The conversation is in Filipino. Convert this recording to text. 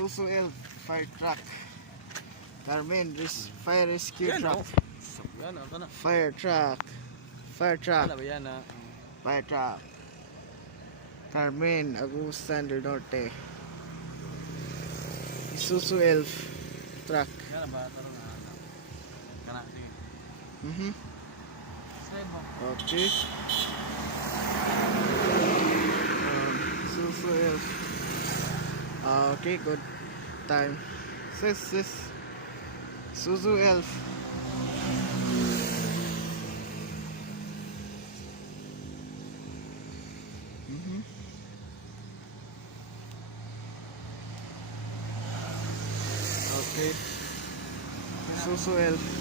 Isuzu Elf fire truck. Carmen fire rescue Yan truck. o. Yan o. Kana. Fire truck. Fire truck. Kana ba yan na? Fire truck. Carmen Agusan del Norte. Isuzu Elf truck. Kana ba? Tarong na. Kana. Sige. Sebo. Okay. Isuzu Elf. Okay, good time. Sis. Isuzu Elf. Okay. Isuzu Elf.